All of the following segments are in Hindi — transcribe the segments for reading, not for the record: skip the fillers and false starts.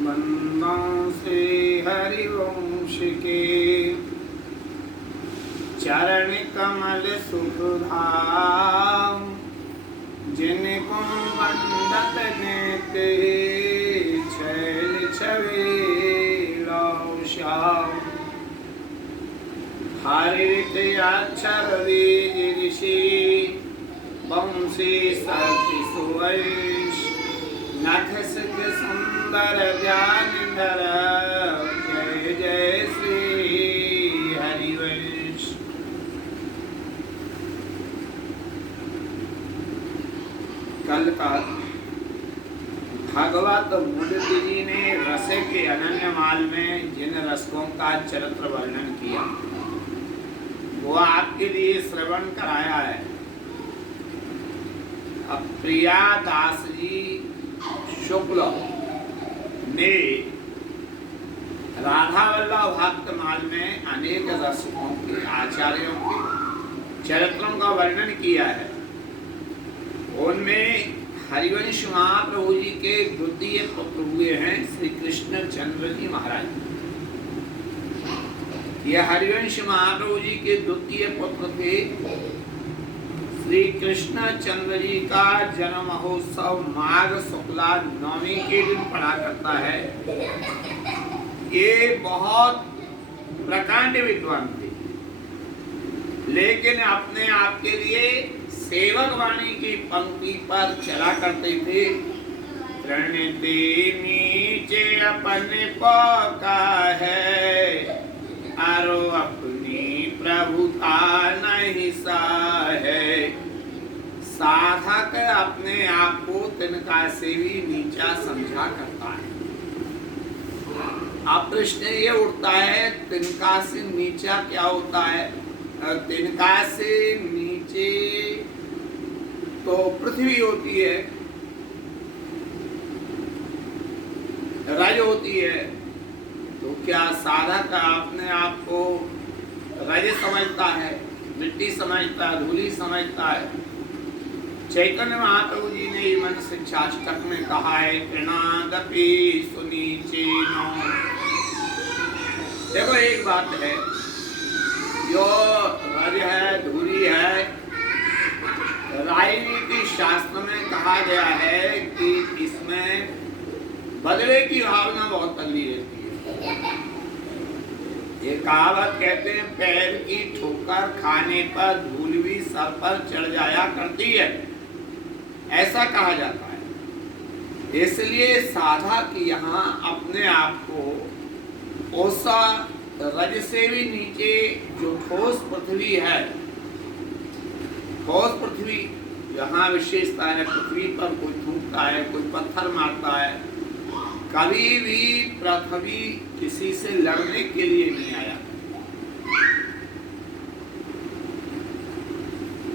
बंदों से हरिवंश के चरण कमल सुख धाम, जिनको वंदत नेते छैल छवेलो श्याम। हरित अक्षर बीज ऋषि वंशी सती सुवैश, नख सुख सुंदर ज्ञान धर, जय जय श्री हरिवंश। कल का भागवत मूर्ति जी ने रस के अनन्य माल में जिन रसकों का चरित्र वर्णन किया वो आपके लिए श्रवण कराया है। अब प्रिया दास जी शुक्ल ने राधा वल्लभ भक्तमाल में अनेक रसकों के आचार्यों के चरित्रों का वर्णन किया है। उनमें हरिवंश महाप्रभु जी के द्वितीय पुत्र हुए हैं श्री कृष्ण चंद्र जी महाराज। यह हरिवंश महाप्रभु जी के द्वितीय पुत्र थे। श्री कृष्ण चंद्र जी का जन्म महोत्सव माघ शुक्ला नवमी के दिन पड़ा करता है। ये बहुत प्रकांड विद्वान थे, लेकिन अपने आप के लिए सेवक वाणी की पंक्ति पर चला करते थे। प्रणति नीचे अपने पका है, आरो अपनी प्रभुता नहीं सा है। साधक अपने आप को तिनका से भी नीचा समझा करता है। अब प्रश्न ये उठता है, तिनका से नीचा क्या होता है? तिनका से नीचे तो पृथ्वी होती है, रज होती है। तो क्या साधक अपने आप को रज समझता है, मिट्टी समझता है, धूली समझता है? चैतन्य महाप्रभु जी ने मन शिक्षाष्टक में कहा है, तृणादपि सुनीचे नो। देखो एक बात है, जो रज है, धूली है, राजनीति शास्त्र में कहा गया है कि इसमें बदले की भावना बहुत तगड़ी रहती है। ये कहावत कहते हैं, पैर की ठोकर खाने पर धूल भी सर पर चढ़ जाया करती है, ऐसा कहा जाता है। इसलिए साधक यहाँ अपने आप को उस रज से भी नीचे जो ठोस पृथ्वी है, ठोस पृथ्वी यहाँ विशेषता है, पृथ्वी पर कोई थूकता है, कोई पत्थर मारता है, कभी भी पृथ्वी किसी से लड़ने के लिए नहीं आया।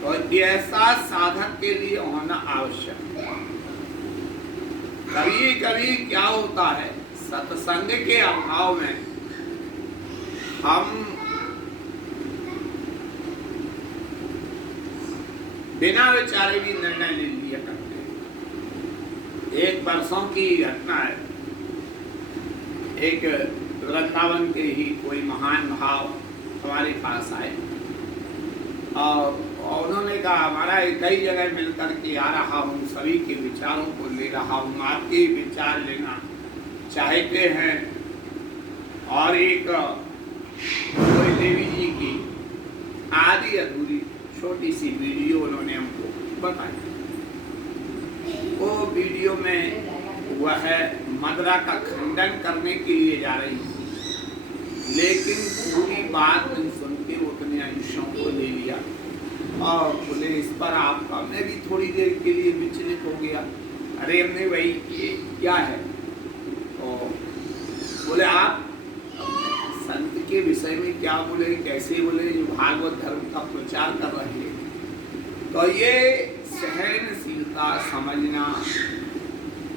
तो ऐसा साधक के लिए होना आवश्यक है। कभी कभी क्या होता है, सत्संग के अभाव में हम बिना विचारे भी निर्णय ले लिया करते हैं। एक वर्षों की घटना है, एक वृंदावन के ही कोई महान भाव हमारे पास आए और उन्होंने कहा, हमारा कई जगह मिलकर के आ रहा हूँ, सभी के विचारों को ले रहा हूँ, आपके विचार लेना चाहते हैं। और एक कोई देवी जी की आधी अधूरी छोटी सी वीडियो उन्होंने हमको बताई। वो वीडियो में वह मदरा का खंडन करने के लिए जा रही थी, लेकिन पूरी बात सुन के उतने अंशों को ले लिया और बोले, इस पर आपका मैं भी थोड़ी देर के लिए विचलित हो गया। अरे हमने वही, ये क्या है? तो बोले, आप संत के विषय में क्या बोले, कैसे बोले, जो भागवत धर्म का प्रचार कर रहे हैं। तो ये सहनशीलता समझना,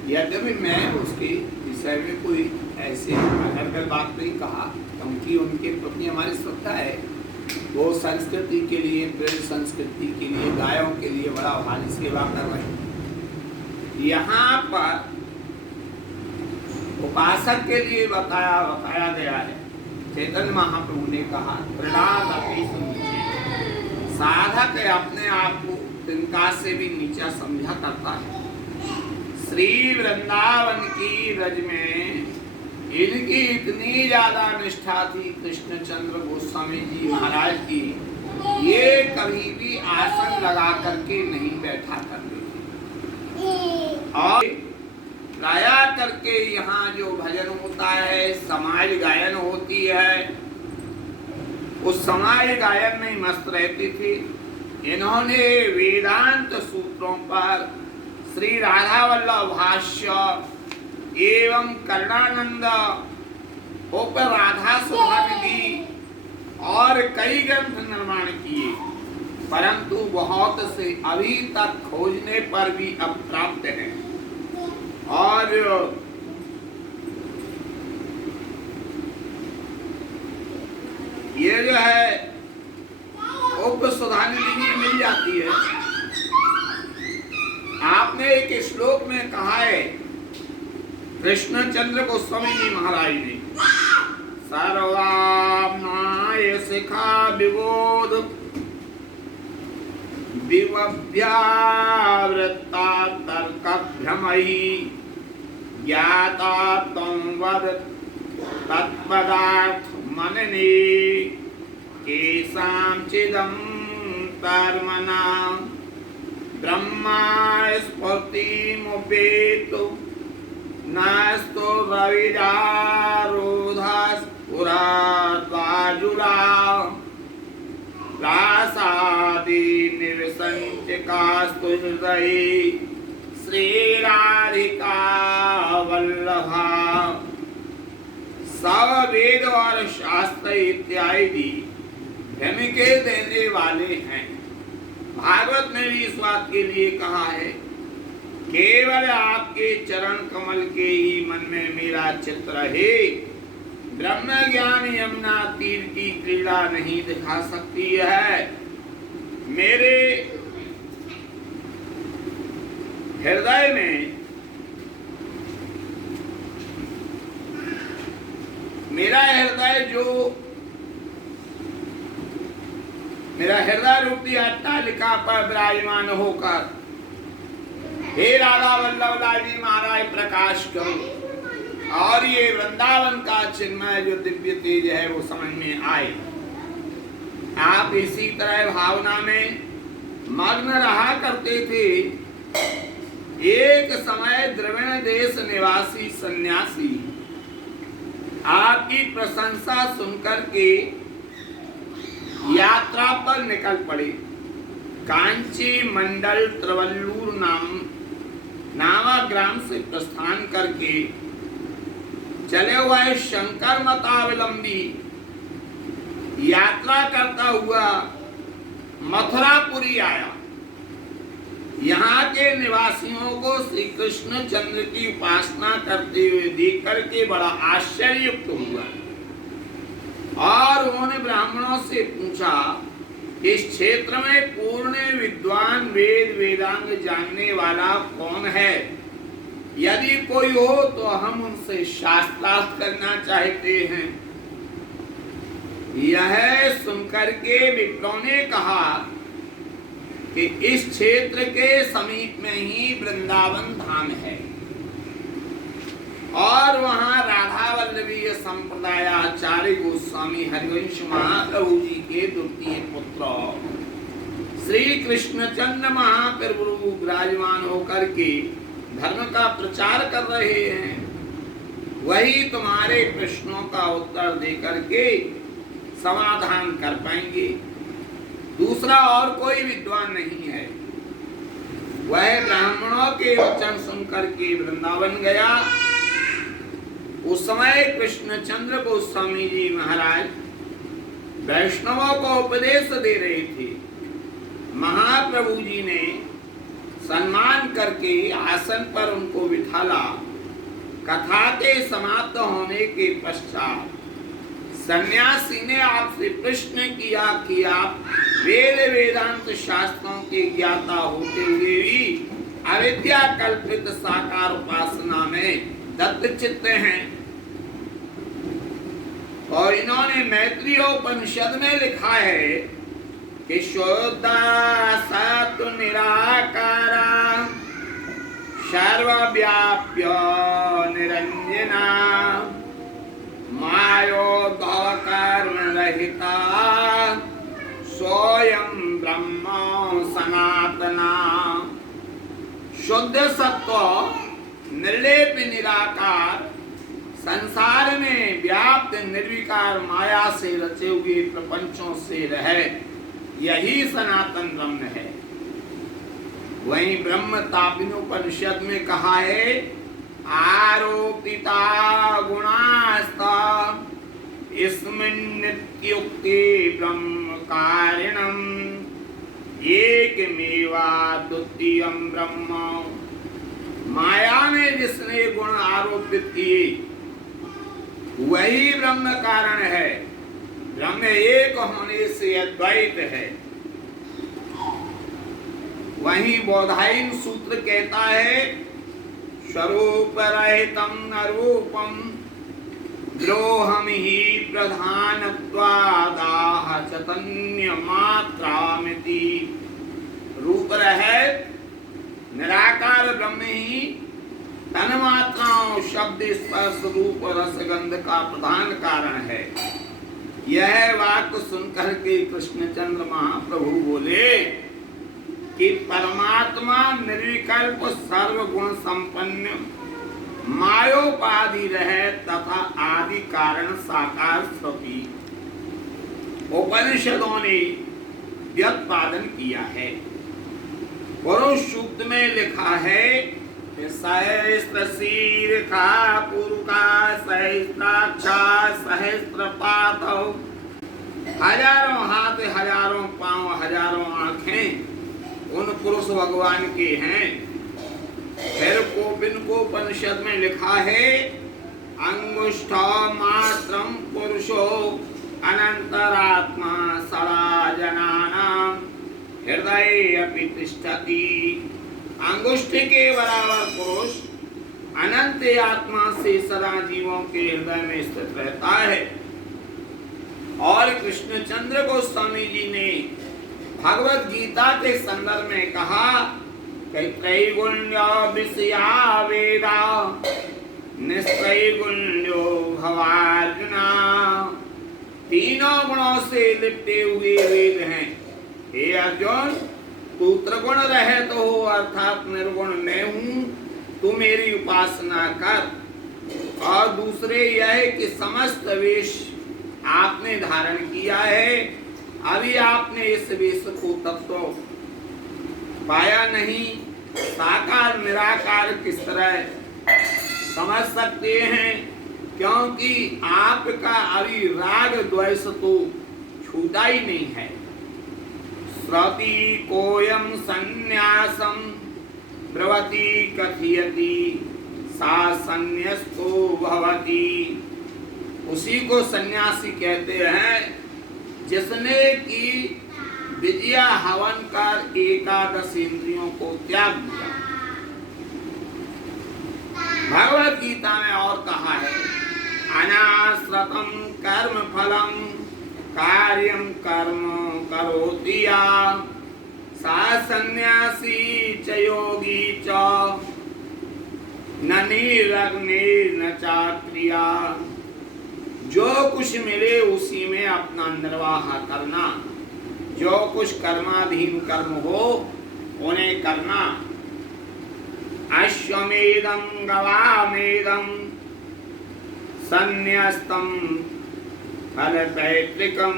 यद्यपि मैं उसके विषय में कोई ऐसे अगर बात नहीं कहा, क्योंकि उनके प्रति हमारी श्रद्धा है। वो संस्कृति के लिए, ब्रज संस्कृति के लिए, गायों के लिए बड़ा भारी सेवा कर रहे हैं। यहाँ पर उपासक के लिए बताया गया है। चैतन्य महाप्रभु ने कहा प्रणादपि समुच्चयेन, साधक अपने आप को तिनका से भी नीचा समझा करता है। श्री वृंदावन की रज में इनकी इतनी ज्यादा निष्ठा थी कृष्णचंद्र गोस्वामी जी महाराज की, ये कभी भी आसन लगा करके नहीं बैठा करते थे। और गाया करके यहाँ जो भजन होता है, समाज गायन होती है, उस समाज गायन में मस्त रहती थी। इन्होंने वेदांत सूत्रों पर श्री राधा वल्लभ भाष्य एवं कर्णानंद उप राधा सुधानिधि और कई ग्रंथ निर्माण किए, परंतु बहुत से अभी तक खोजने पर भी अप्राप्त हैं। और ये जो है उप सुधानिधि मिल जाती है। आपने एक श्लोक में कहा है कृष्णचंद्र गोस्वामी जी महाराज ने, सर्वाम्नाय शिखा विबोध विवभ्यावृत्ता तर्कभ्रमयी ज्ञाता त्वं वद तत्पदार्थ मनने केषाञ्चिदं कर्मणा ब्रह्मा स्फूर्तिमुपेतु नास्तो रविदारोधास्पुराद्वाजुला प्रासादि निवसञ्चकास्तु हृदये श्रीराधिका वल्लभा। सब वेद और शास्त्र इत्यादि भ्रम के देने वाले हैं। भागवत में भी इस बात के लिए कहा है, केवल आपके चरण कमल के ही मन में मेरा चित्त रहे। ब्रह्म ज्ञान यमुना तीर की क्रीड़ा नहीं दिखा सकती है। मेरे हृदय में मेरा हृदय रूपी अट्टालिका पर विराजमान होकर हे राधा वल्लभ लाल जी महाराज प्रकाश करो, और ये वृंदावन का चिन्मय जो दिव्य तेज है वो समझ में आए। आप इसी तरह भावना में मग्न रहा करते थे। एक समय द्रविड़ देश निवासी सन्यासी आपकी प्रशंसा सुनकर के यात्रा पर निकल पड़े। कांची मंडल त्रिवल्लूर नामक ग्राम से प्रस्थान करके चले हुए शंकर मतावलंबी यात्रा करता हुआ मथुरापुरी आया। यहाँ के निवासियों को श्री कृष्ण चंद्र की उपासना करते हुए देख करके बड़ा आश्चर्ययुक्त हुआ, और उन्होंने ब्राह्मणों से पूछा, इस क्षेत्र में पूर्ण विद्वान वेद वेदांग जानने वाला कौन है? यदि कोई हो तो हम उनसे शास्त्रार्थ करना चाहते हैं। यह सुनकर के विप्रों ने कहा कि इस क्षेत्र के समीप में ही वृंदावन धाम है, और वहां राधा वल्लभी संप्रदाय आचार्य गोस्वामी हरिवंश महाप्रभु जी के द्वितीय पुत्र श्री कृष्णचंद्र महाप्रभु विराजमान होकर के धर्म का प्रचार कर रहे हैं। वही तुम्हारे प्रश्नों का उत्तर देकर के समाधान कर पाएंगे। दूसरा और कोई विद्वान नहीं है। वह ब्राह्मणों के वचन सुनकर के वृंदावन गया। उस समय कृष्णचंद्र गोस्वामी जी महाराज वैष्णवों को उपदेश दे रहे थे। महाप्रभु जी ने सम्मान करके आसन पर उनको बिठाला। कथा के समाप्त होने के पश्चात सन्यासी ने आपसे प्रश्न किया कि आप वेद वेदांत शास्त्रों के ज्ञाता होते हुए भी अविद्या कल्पित साकार उपासना में दत्त चित्त हैं। और इन्होंने मैत्रेय उपनिषद में लिखा है कि शुद्ध सत्व निराकारा सर्वव्याप्य निरंजना मायोद्भव कर्म रहिता स्वयं ब्रह्म सनातना। शुद्ध सत्व निर्लेप निराकार संसार में व्याप्त निर्विकार माया से रचे हुए प्रपंचों से रहे, यही सनातन ब्रह्म है। वहीं ब्रह्म तापिनोपनिषद में कहा है आरोपिता गुणास्ता इसमिन् नित्युक्ति ब्रह्म कारिणम् एकमेवा द्वितीयम् ब्रह्म। माया में जिसने गुण आरोपित किए वही ब्रह्म कारण है। ब्रह्म एक होने से अद्वैत है। वहीं बौधायन सूत्र कहता है स्वरूप रहितम न रूपम द्रोहम ही प्रधानत्वादाह चैतन्य मात्रामिति। रूप रहित निराकार ब्रह्म ही तन मात्राओं शब्द स्पर्श रूप रसगंध का प्रधान कारण है। यह वाक्य सुनकर के कृष्णचंद्र महाप्रभु बोले कि परमात्मा निर्विकल्प सर्वगुण संपन्न मायोपाधि रहे तथा आदि कारण साकार स्वपी। उपनिषदों ने व्युत्पादन किया है। पुरुष सूक्त में लिखा है सहस्त्र शीर का पुरुका सहस्त्राक्षा सहस्त्र पाद, हजारों हाथ हजारों पांव हजारों आंखें उन पुरुष भगवान के हैं। फिर कोपिन को उपनिषद में लिखा है अंगुष्ठ मात्रम पुरुषो अनंतरात्मा सदा जनानां हृदय अपि तिष्ठति। अंगुष्ठ के बराबर पुरुष अनंत आत्मा से सदा जीवों के हृदय में स्थित रहता है। और कृष्णचंद्र गोस्वामी जी ने भगवत गीता के संदर्भ में कहा कि त्रैगुण्यो विषया वेदा निस्त्रैगुण्यो भवार्जुना। तीनों गुणों से लिपटे हुए वेद हैं। हे अर्जुन, तू त्रिगुण रहित हो अर्थात निर्गुण मैं हूँ, तू मेरी उपासना कर। और दूसरे यह कि समस्त वेश आपने धारण किया है, अभी आपने इस वेश को तब तो पाया नहीं। साकार निराकार किस तरह समझ सकते हैं, क्योंकि आपका अभी राग द्वेष तो छूटा ही नहीं है। श्रुति कोयम संन्यासम ब्रवती कथयति सा संन्यस्तो भवति। उसी को सन्यासी कहते हैं जिसने की विद्या हवन कर एकादश इंद्रियों को त्याग दिया। भगवत गीता में और कहा है अनाश्रतम कर्म फलम कार्यम कर्म करोति या सा सन्यासी च योगी च न निरग्नि न चाक्रिया। जो कुछ मिले उसी में अपना निर्वाह करना, जो कुछ कर्माधीन कर्म हो उन्हें करना। अश्वमेधम गवामेधम संन्यस्तम फलपैतृकम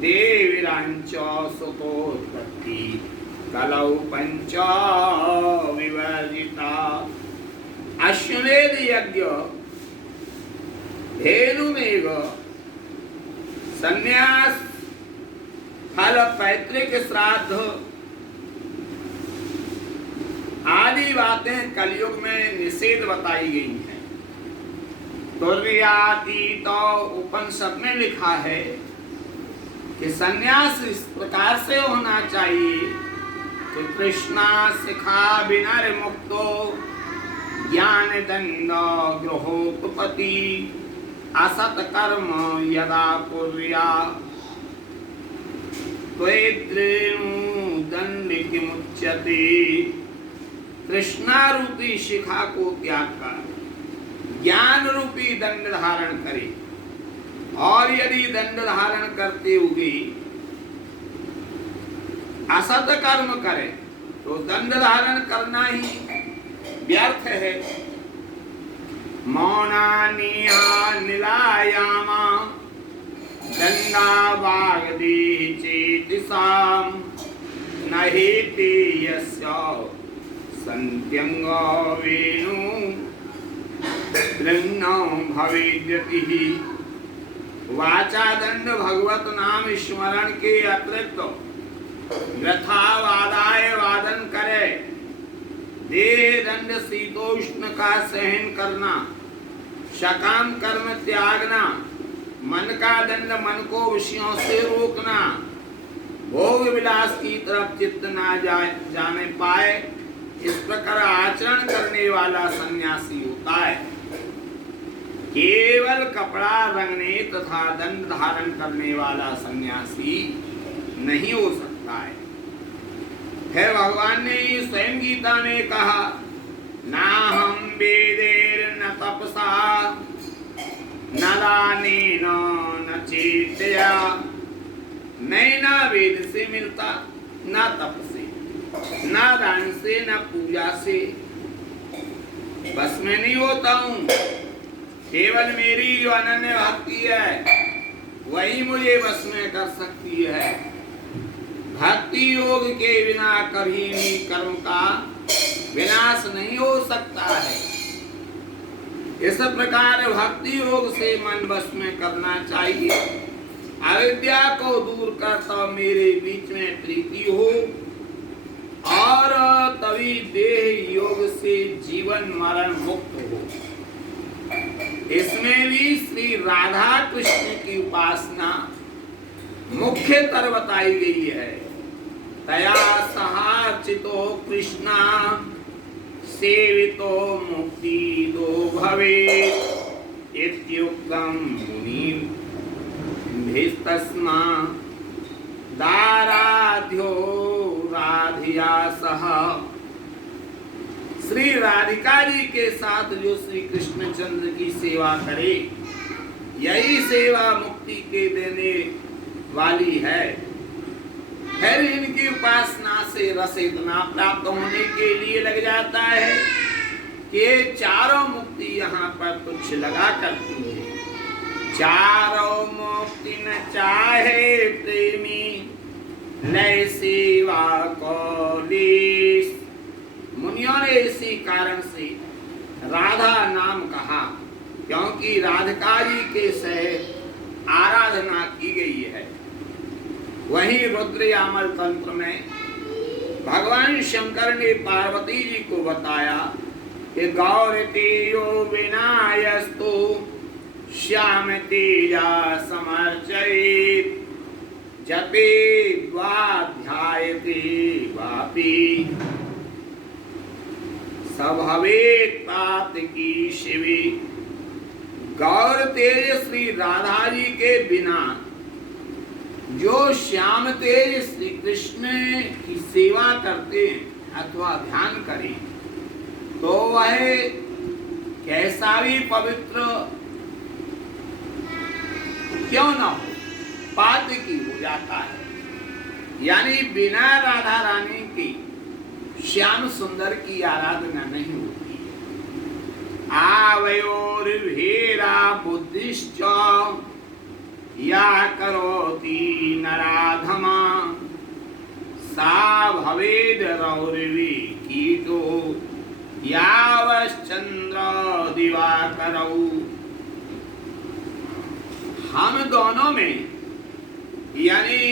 देवीरांच सुतोत्पत्ति कलौ पंच विवर्जिता। अश्वमेध यज्ञ, धेनुमेघ, संन्यास, फल पैतृक श्राद्ध आदि बातें कलयुग में निषेध बताई गई हैं। तुर्यातीत उपनिषद में लिखा है कि संन्यास इस प्रकार से होना चाहिए कि कृष्णा शिखा विनर मुक्तो ज्ञान दंड गृहोपपति असत कर्म यदा कुर्या त्वेद्रेणु दंड किमुच्यते। कृष्णारूपी शिखा को त्याग कर ज्ञान रूपी दंड धारण करे, और यदि दंड धारण करते हुए असत कर्म करे तो दंड धारण करना ही व्यर्थ है। मौनानिहा निलायामा दंडा वागदे चेतिसाम नहेते यस्य संत्यंग वेणु दृढ़ भवेद्यतिः। वाचा दंड भगवत नाम स्मरण के अतिरिक्त व्यथा वादाय वादन करे, देह दंड शीतोष्ण का सहन करना, सकाम कर्म त्यागना, मन का दंड मन को विषयों से रोकना, भोग विलास की तरफ चित्त ना जाने पाए, इस प्रकार आचरण करने वाला सन्यासी होता है। केवल कपड़ा रंगने तथा दंड धारण करने वाला सन्यासी नहीं हो सकता है। फिर भगवान ने स्वयं गीता में कहा, ना हम वेदेर न तपसा न दानेन न चेतया। नहीं ना वेद से मिलता, ना तप से, ना दान से, ना पूजा से, बस मैं नहीं होता हूँ। केवल मेरी जो अनन्य भक्ति है वही मुझे बस में कर सकती है। भक्ति योग के बिना कभी भी कर्म का विनाश नहीं हो सकता है। इस प्रकार भक्ति योग से मन बस में करना चाहिए। अविद्या को दूर करता मेरे बीच में प्रीति हो, और तभी देह योग से जीवन मरण मुक्त हो। इसमें भी श्री राधा कृष्ण की उपासना मुख्यतर बताई गई है। तया सहाचितो कृष्णा सेवितो मुक्ति दो भवेत् इत्युक्तं मुनिभिस्तस्मा दाराध्यो राधिया सह। श्री राधिका जी के साथ जो श्री कृष्णचंद्र की सेवा करे, यही सेवा मुक्ति के देने वाली है। फिर इनकी उपासना से रस इतना प्राप्त होने के लिए लग जाता है कि चारों मुक्ति यहाँ पर तुच्छ लगा करती है। चारों मुक्ति न चाहे प्रेमी लय सेवा को लेस। मुनियों ने इसी कारण से राधा नाम कहा, क्योंकि राधिका जी के सहित आराधना की गई है। वहीं रुद्र यामल तंत्र में भगवान शंकर ने पार्वती जी को बताया कि गौर तेजो विनायस्तु श्याम तेजा समर्चयेत् जपे द्वाध्यायते वापि सभवेत् पातकी शिवी। गौर तेज श्री राधा जी के बिना जो श्याम तेज श्री कृष्ण की सेवा करते हैं अथवा ध्यान करें, तो वह कैसा भी पवित्र क्यों ना हो, पातकी हो जाता है। यानी बिना राधा रानी की श्याम सुंदर की आराधना नहीं होती है। आवयोर्भेरा बुद्धिश्च या करोति नराधमा सा भवेद रौरवी कीटो यावश्चंद्र दिवाकरौ। हम दोनों में यानी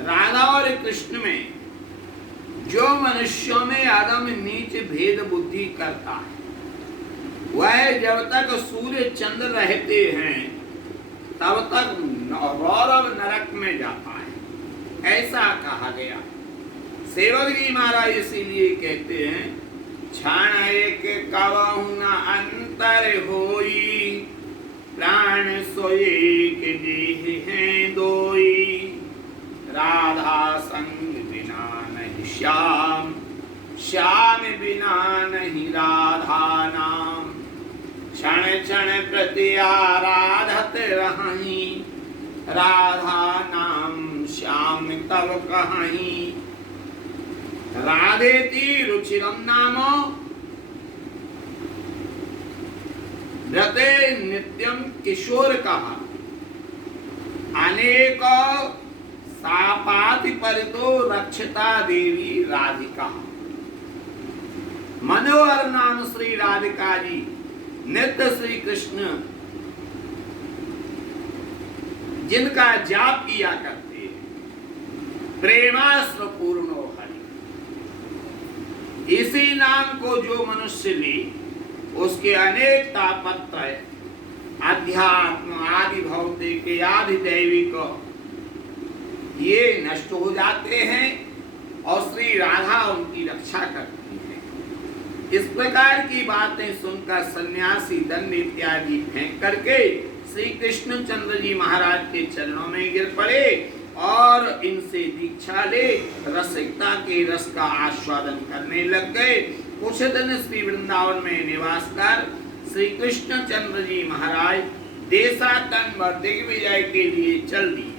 राधा और कृष्ण में जो मनुष्यों में आदम नीच भेद बुद्धि करता है, वह जब तक सूर्य चंद्र रहते हैं तब तक रौरव नरक में जाता है, ऐसा कहा गया। सेवक जी महाराज इसीलिए कहते हैं क्षण एक कवहु न अंतर होई, प्राण सोए के देह हैं दोई, राधा संग बिना नहीं श्याम, श्याम बिना नहीं राधा नाम। क्षण क्षण प्रति आराधत रहीं, राधा नाम श्याम तब कहीं। राधेति रुचिरम नामो, रते नित्यम किशोर कहा, अनेक सापाति परितो रक्षता देवी राधिका। मनोहर नाम श्री राधिका जी नित्य श्री कृष्ण जिनका जाप किया करते हैं, प्रेमास्त्र पूर्णो हरि। इसी नाम को जो मनुष्य ले, उसके अनेक तापत्रय अध्यात्म आदि भौतिक आदि दैविक ये नष्ट हो जाते हैं और श्री राधा उनकी रक्षा करती है। इस प्रकार की बातें सुनकर सन्यासी दंड इत्यादि फेंक करके श्री कृष्ण चंद्र जी महाराज के चरणों में गिर पड़े और इनसे दीक्षा ले रसिकता के रस का आस्वादन करने लग गए। कुछ दिन श्री वृंदावन में निवास कर श्री कृष्ण चंद्र जी महाराज देशाटन दिग्विजय के लिए चल दिए।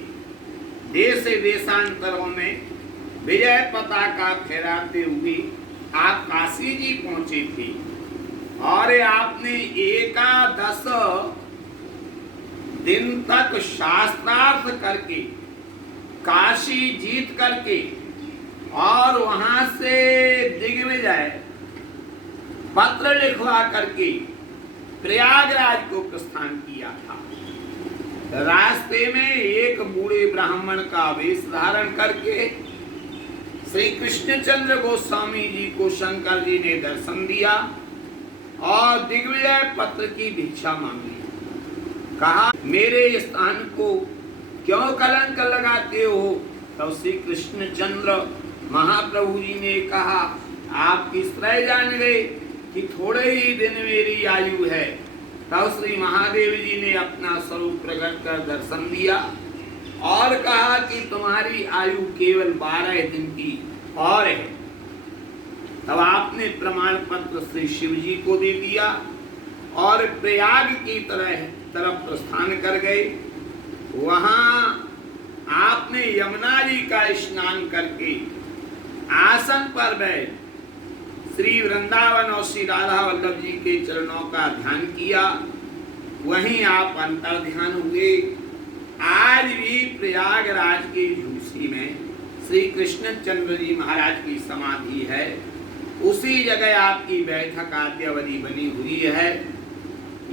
देश देशांतरों में विजय पताका फहराते हुए आप काशी जी पहुंचे थे और आपने 11 दिन तक शास्त्रार्थ करके काशी जीत करके और वहां से दिग्विजय पत्र लिखवा करके प्रयागराज को प्रस्थान किया था। रास्ते में एक बूढ़े ब्राह्मण का वेश धारण करके श्री कृष्णचंद्र गोस्वामी जी को शंकर जी ने दर्शन दिया और दिग्विजय पत्र की भिक्षा मांगी। कहा, मेरे स्थान को क्यों कलंक लगाते हो? तो श्री कृष्णचंद्र महाप्रभु जी ने कहा, आप किस तरह जान गए कि थोड़े ही दिन मेरी आयु है? तब श्री महादेव जी ने अपना स्वरूप प्रकट कर दर्शन दिया और कहा कि तुम्हारी आयु केवल 12 दिन की और है। तब आपने प्रमाण पत्र श्री शिव जी को दे दिया और प्रयाग की तरफ प्रस्थान कर गए। वहां आपने यमुना जी का स्नान करके आसन पर बैठ श्री वृंदावन और श्री राधा वल्लभ जी के चरणों का ध्यान किया। वहीं आप अंतर ध्यान हुए। आज भी प्रयागराज के झूसी में श्री कृष्णचंद्र जी महाराज की समाधि है। उसी जगह आपकी बैठक आद्यावधि बनी हुई है।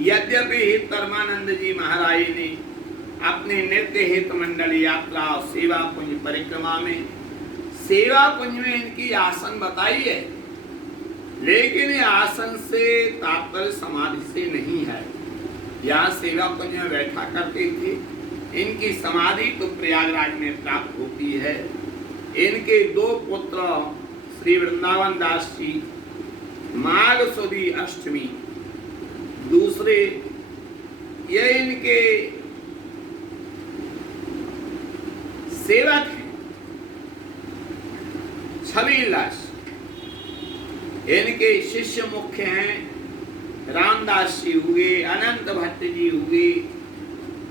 यद्यपि हित परमानंद जी महाराज ने अपने नित्य हित मंडल यात्रा और सेवा कुंज परिक्रमा में सेवा कुंज में इनकी आसन बताई है, लेकिन ये आसन से तात्पर्य समाधि से नहीं है। यहाँ सेवा कुंज में बैठा करते थे। इनकी समाधि तो प्रयागराज में प्राप्त होती है। इनके 2 पुत्र श्री वृंदावन दास जी माघ सुदी अष्टमी, दूसरे ये इनके सेवक हैं छबीलास। इनके शिष्य मुख्य हैं रामदास जी हुए, अनंत भट्ट जी हुए,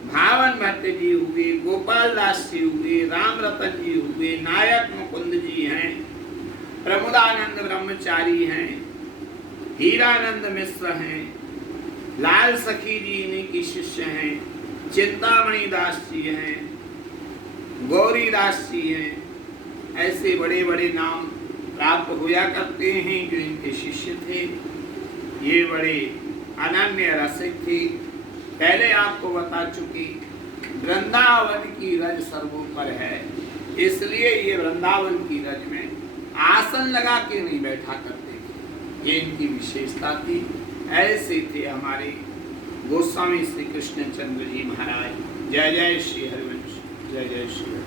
भावन भट्ट जी हुए, गोपाल दास जी हुए, राम रतन जी हुए, नायक मुकुंद जी हैं, प्रमोदानंद ब्रह्मचारी हैं, हीरानंद मिश्र हैं, लाल सखी जी इन्हीं की शिष्य हैं, चिंतामणि दास जी हैं, गौरी दास जी हैं। ऐसे बड़े बड़े नाम प्राप्त होया करते हैं जो इनके शिष्य थे। ये बड़े अनन्य रसिक थे। पहले आपको बता चुकी, वृंदावन की रज सर्वोपर है, इसलिए ये वृंदावन की रज में आसन लगा के नहीं बैठा करते थे। ये इनकी विशेषता थी। ऐसे थे हमारे गोस्वामी श्री कृष्णचंद्र जी महाराज। जय जय श्री हरिवंश, जय जय श्री